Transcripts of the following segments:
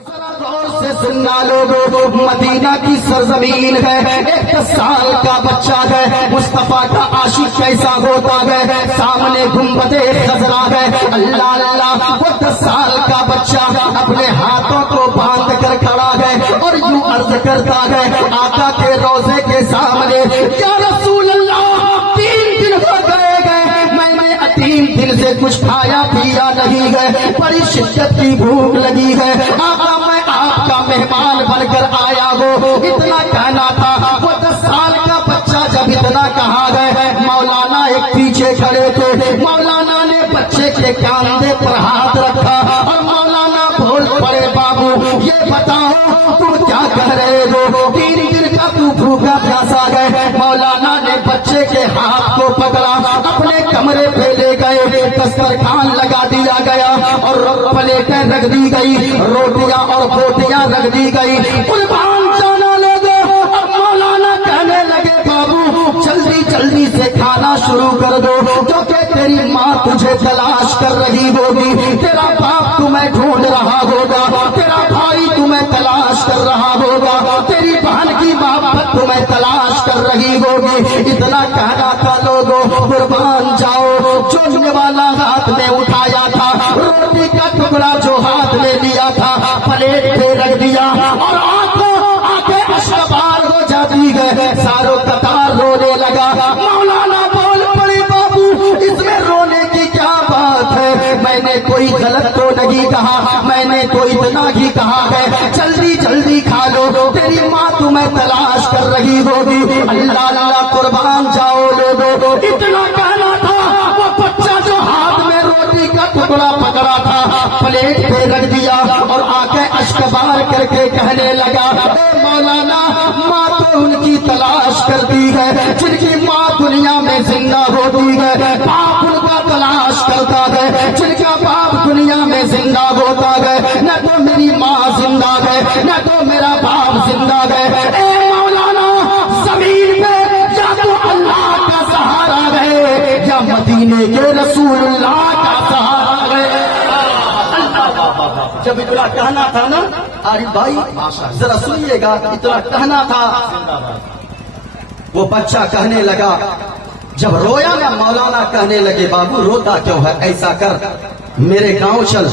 से सुनना लोगों, मदीना की सरजमीन है। एक 10 साल का बच्चा है, मुस्तफा का आशिक कैसा होता है। सामने गुंबदे खजरा है, अल्लाह अल्लाह। वो 10 साल का बच्चा अपने हाथों को बांध कर खड़ा है और यूं अर्ज करता है आका के रोजे के सामने, या रसूल अल्लाह, 3 दिन हो गए मैंने 3 दिन से कुछ खाया पिया नहीं है, बड़ी शिद्दत की भूख लगी है। आका मैं आपका मेहमान बनकर आया हो, इतना कहना था। वो 10 साल का बच्चा जब इतना कहा गया, मौलाना एक पीछे खड़े थे। मौलाना ने बच्चे के कांधे पर हाथ रखा और मौलाना बोल पड़े, बाबू ये बताओ तुम क्या कह रहे हो, 3 दिन का तू भूखा प्यासा है। मौलाना ने बच्चे के हाथ को पकड़ा, अपने कमरे पे ले गए, दस्तरखान लगा दिया गया और प्लेटें रख दी गई, रोटियां और बोटियां रख दी गई। कुर्बान जाना लोगो। अब मौलाना कहने लगे, बाबू जल्दी जल्दी से खाना शुरू कर दो, क्योंकि तेरी माँ तुझे तलाश कर रही होगी, तेरा बाप तुम्हें ढूंढ रहा होगा, तेरा भाई तुम्हें तलाश कर रहा होगा, तेरी बहन की मोहब्बत तुम्हें तलाश कर रही होगी। इतना कहना था लोगों। कुर्बान जाओ। चुनने वाला हाथ में उठाया था, रोटी का टुकड़ा जो हाथ में लिया था प्लेट पे रख दिया और आंखें अश्कबार हो जाती है। सारों कतार रोने लगा। मौलाना बोल पड़े, बाबू इसमें रोने की क्या बात है, मैंने कोई गलत तो नहीं कहा, मैंने तो इतना ही कहा है जल्दी जल्दी खा लो, तेरी माँ तुम्हें तलाश कर रही होगी। अल्लाह अल्लाह। कुर्बान जाओ लोगों। इतना कहना था। वो बच्चा जो हाथ में रोटी का टुकड़ा पकड़ा था प्लेट पे रख दिया और आंखें अश्कबार करके कहने लगा, मौलाना माँ तो उनकी तलाश करती है जिनकी माँ दुनिया में जिंदा होती है, बाप उनका तलाश करता है जिनका बाप दुनिया में जिंदा होता है। न तो मेरी माँ जिंदा है, न तो मेरा बाप जिंदा है। ए मौलाना, जमीन पे या तो अल्लाह का सहारा है या मदीने के रसूलुल्लाह का सहारा है। जब इतना कहना था ना, अरे भाई जरा सुनिएगा, इतना कहना था। वो बच्चा कहने लगा, जब रोया ना, मौलाना कहने लगे, बाबू रोता क्यों है, ऐसा कर मेरे गांव चल,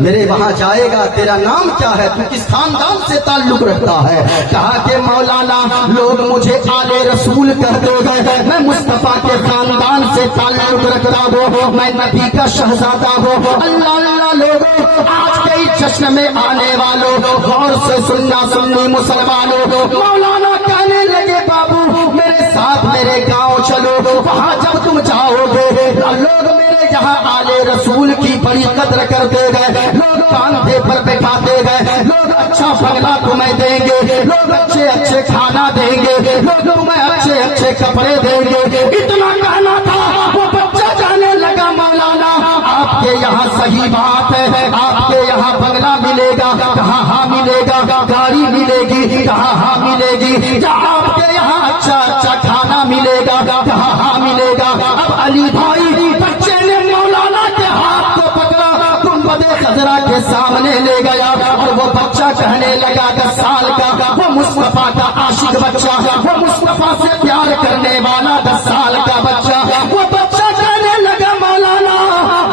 मेरे वहां जाएगा, तेरा नाम क्या है, तू किस खानदान से ताल्लुक रखता है। कहा कि मौलाना लोग मुझे आले रसूल कहते हैं, मैं मुस्तफा के खानदान से ताल्लुक रखता हूँ, मैं नबी का शहजादा हूँ। अल्लाह अल्लाह। लोगों, आज के इस जश्न में आने वालों, गौर से सुनना सुन्नी मुसलमानों, मौलाना कहने लगे, बाबू मेरे साथ मेरे गाँव चलो, वहां जब तुम जाओगे लोग मेरे यहाँ आले रसूल की बड़ी कदर करते गए, लोग कांधे पर बैठाते गए, लोग अच्छा बंगला तुम्हें देंगे, लोग अच्छे अच्छे खाना देंगे, लोग तुम्हें अच्छे अच्छे कपड़े देंगे। इतना कहना था। वो बच्चा जाने लगा, मौलाना आपके यहाँ सही बात है, आपके यहाँ बंगला मिलेगा, कहाँ हाँ मिलेगा, गाड़ी मिलेगी, कहाँ हाँ मिलेगी, जहाँ आपके यहाँ अच्छा अच्छा खाना मिलेगा, कहाँ हाँ मिलेगा। अब अली भाई बच्चे ने मौलाना के हाथ को पकड़ा, गुंबदे खजरा के सामने ले गया और वो बच्चा कहने लगा, 10 साल का, वो मुस्तफा का आशिक बच्चा, वो मुस्तफा से प्यार करने वाला 10 साल का बच्चा। वो बच्चा कहने लगा, मौलाना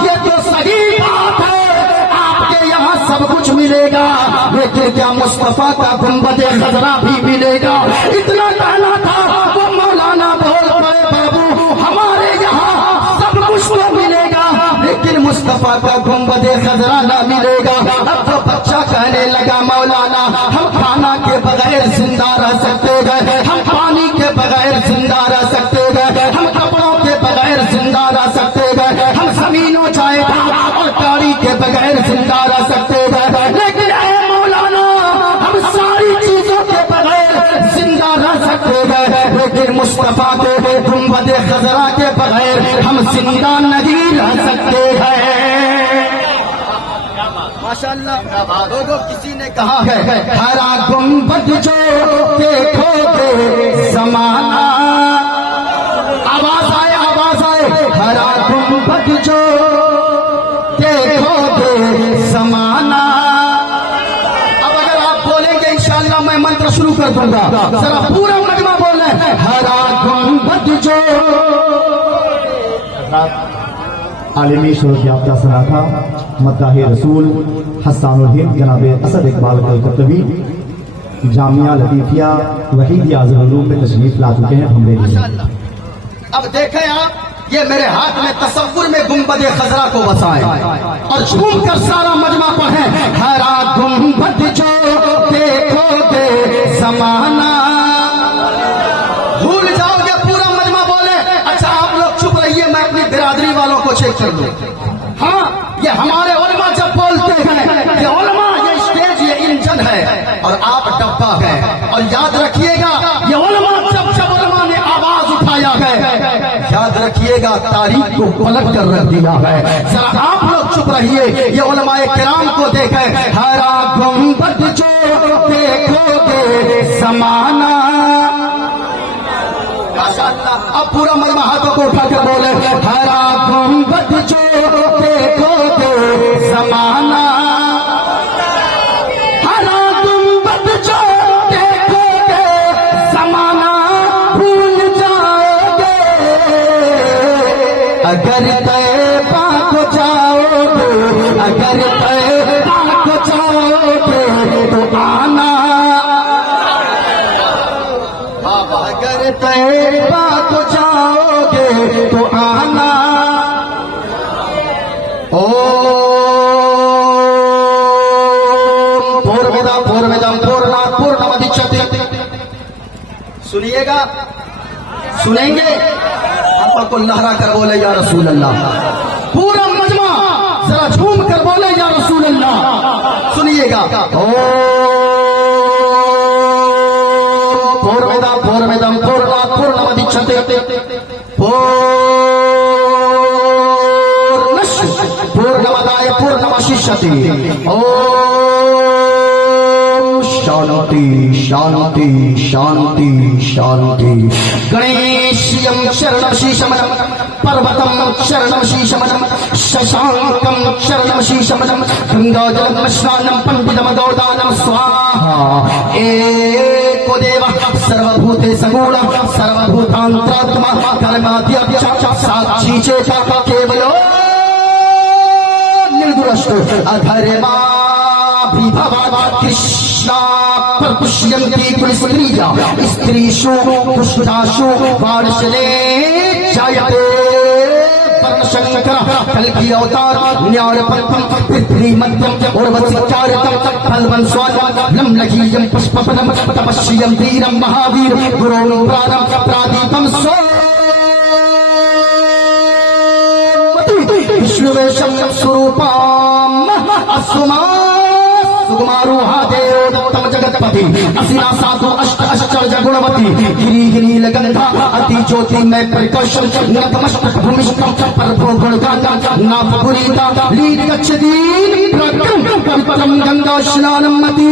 ये तो सही बात है, आपके यहाँ सब कुछ मिलेगा, लेकिन क्या मुस्तफा का गुंबदे खजरा भी मिलेगा। इतना कहना था। वो मौलाना बोल पड़े, बाबू हमारे यहाँ सब कुछ तो मिलेगा, लेकिन मुस्तफा का गुंबदे खजरा न मिलेगा। अब तो बच्चा कहने लगा, मौलाना हम खाना के बगैर जिंदा रह सकते हैं, हम पानी के बगैर जिंदा रह सकते हैं, हम कपड़ों के बगैर जिंदा रह सकते हैं, हम जमीनों जायदाद और गाड़ी के बगैर जिंदा रह सकते हैं, लेकिन ऐ मौलाना हम सारी चीजों के बगैर जिंदा रह सकते हैं, लेकिन मुस्तफा के गुंबदे खजरा के बगैर हम जिंदा नहीं रह सकते हैं। माशाअल्लाह। लोगों, किसी ने कहा है, हरा गुंबद जो देखोगे समाना, आवाज आए, हरा गुंबद जो देखोगे समाना। कर दूंगा। जरा पूरा मजमा बोले हरा गुंबद जो आलमी शोध याफ्ता सलाखा मद्दाह रसूल हस्सानुल हिंद जनाब असद इकबाल कलकत्तवी जामिया लतीफिया वहीदिया ज़रूर में तशरीफ ला चुके हैं हमरे लिए। अब देखें आप, ये मेरे हाथ में तसव्वुर में गुंबद खजरा को बसाए और झूम कर सारा मजमा पढ़े हरा गुंबद जो देखोगे जमाना भूल जाओगे। पूरा मजमा बोले अच्छा आप लोग चुप रहिए, मैं अपनी बिरादरी वालों को चेक कर लूं। हाँ, ये हमारे उलमा जब बोलते हैं कि उलमा ये स्टेज ये इंजन है और आप डब्बा है। और याद रखिएगा ये उलमा जब उलमा ने आवाज उठाया है, याद रखिएगा तारीख को पलट कर रख दिया है। जरा आप लोग चुप रहिए, ये उलमाए किराम को देखें हरा गुंबद जो देखोगे समाना। अब पूरा मजमा हाथों को उठाकर बोले हरा गुंबद जो देखोगे समाना। हरा गुंबद जो देखोगे समाना भूल जाओगे। अगर तैबा को जाओगे, अगर तैबा को जाओगे तो आना। अगर तैबा को जाओगे तो आना। ओ पूर्णमिदं पूर्णात् पूर्णमुदच्यते। सुनिएगा, सुनेंगे? हाथों को लहरा कर बोले या रसूल अल्लाह। पूरा मजमा जरा झूम कर बोले या रसूल अल्लाह। सुनिएगा ओ पूर्णमिदं पूर्णात् पूर्णमुदच्यते पूर्णमदाय पूर्णमवशिष्यते। ओम शांति शांति शांति शांति। गणेशयं शरणं शीशमनं पर्वतं शरणं शीशमनं शशांकं शरणं शीशमनं गंगाजलं स्नानं पंडितं गौदानं स्वाहा। एको देव सर्वभूते सगुण सर्वभूतांतरात्मा कर्माद्यक्ष साक्षी चेता केवलो निर्दुष्ट अधर्माभिभवा कृष्णा प्रपुष्यन्ति कुलस्त्रीजा स्त्रीषु पुष्टाशु वार्षले जायते शंकर कल की अवतार न्यायपंथम पृथ्वी मध्यम उर्वशिचारितम फलवन स्वागम लम लघीयम पुष्पपदम तपस्यम वीरम महावीर गुरु प्राणम प्रादीपम सो विष्णुवेशम स्वरूपम असुमा सुकुमारूहादेवोत्तम जगतपति असिना साधु अष्ट आश्चर्य गुणवती गिरी गिरी लगंधा अति ज्योति में प्रकाशम नतमस्तक भूमिष्ठम परभो गुणगाता नापपुरीता लीड गच्छदीन प्रक्रम पवित्रम गंगा स्नानम मति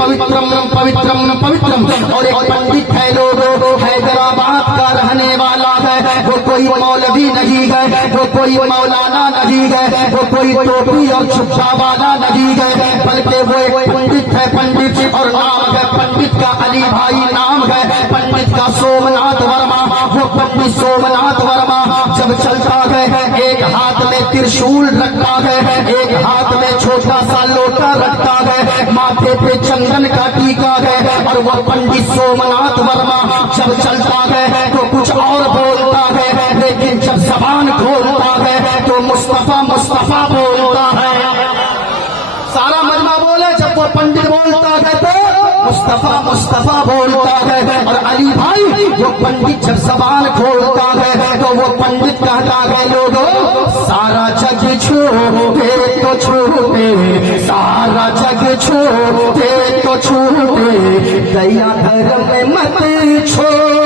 पवित्रम पवित्रम पवित्रम। और एक पंडित है लोगों हैदराबाद का रहने वाला है, वो कोई मौलवी नहीं है, वो कोई मौलाना नहीं है, वो कोई टोपी और छुट्टा वाला नहीं है, बल्कि वो एक पंडित है। पंडित और नाम है पंडित का अली भाई नाम है पंडित का सोमनाथ वर्मा। वो पंडित सोमनाथ वर्मा जब चलता है एक हाथ में त्रिशूल रखता है, एक हाथ में छोटा सा लोटा रखता है, माथे पे चंदन का टीका है। और वो पंडित सोमनाथ वर्मा जब चलता है तो कुछ और बोलता है, लेकिन जब जबान खोलता है तो मुस्तफा मुस्तफा बोलता है। सारा मजमा बोले जब वो पंडित बोलता है तो मुस्तफा मुस्तफा बोलता है। और अली भाई वो पंडित जब जबान खोलता है तो वो पंडित कहता है लोगों सारा जग छूटे तो छूटे, सारा जग छूटे तो छूटे, दया धर्म में मत छोड़।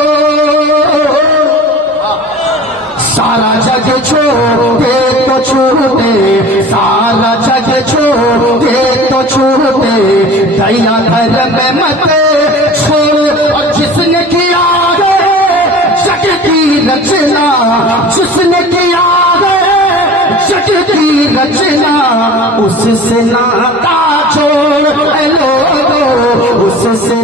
सारा जग छूटे तो छूटे, सारा जग छूटे तो छूटे, दया धर्म में मत छोड़। और जिसने किया है जग की रचना, जिसने किया है जग की रचना, उससे नाता छोड़ लोगों, उससे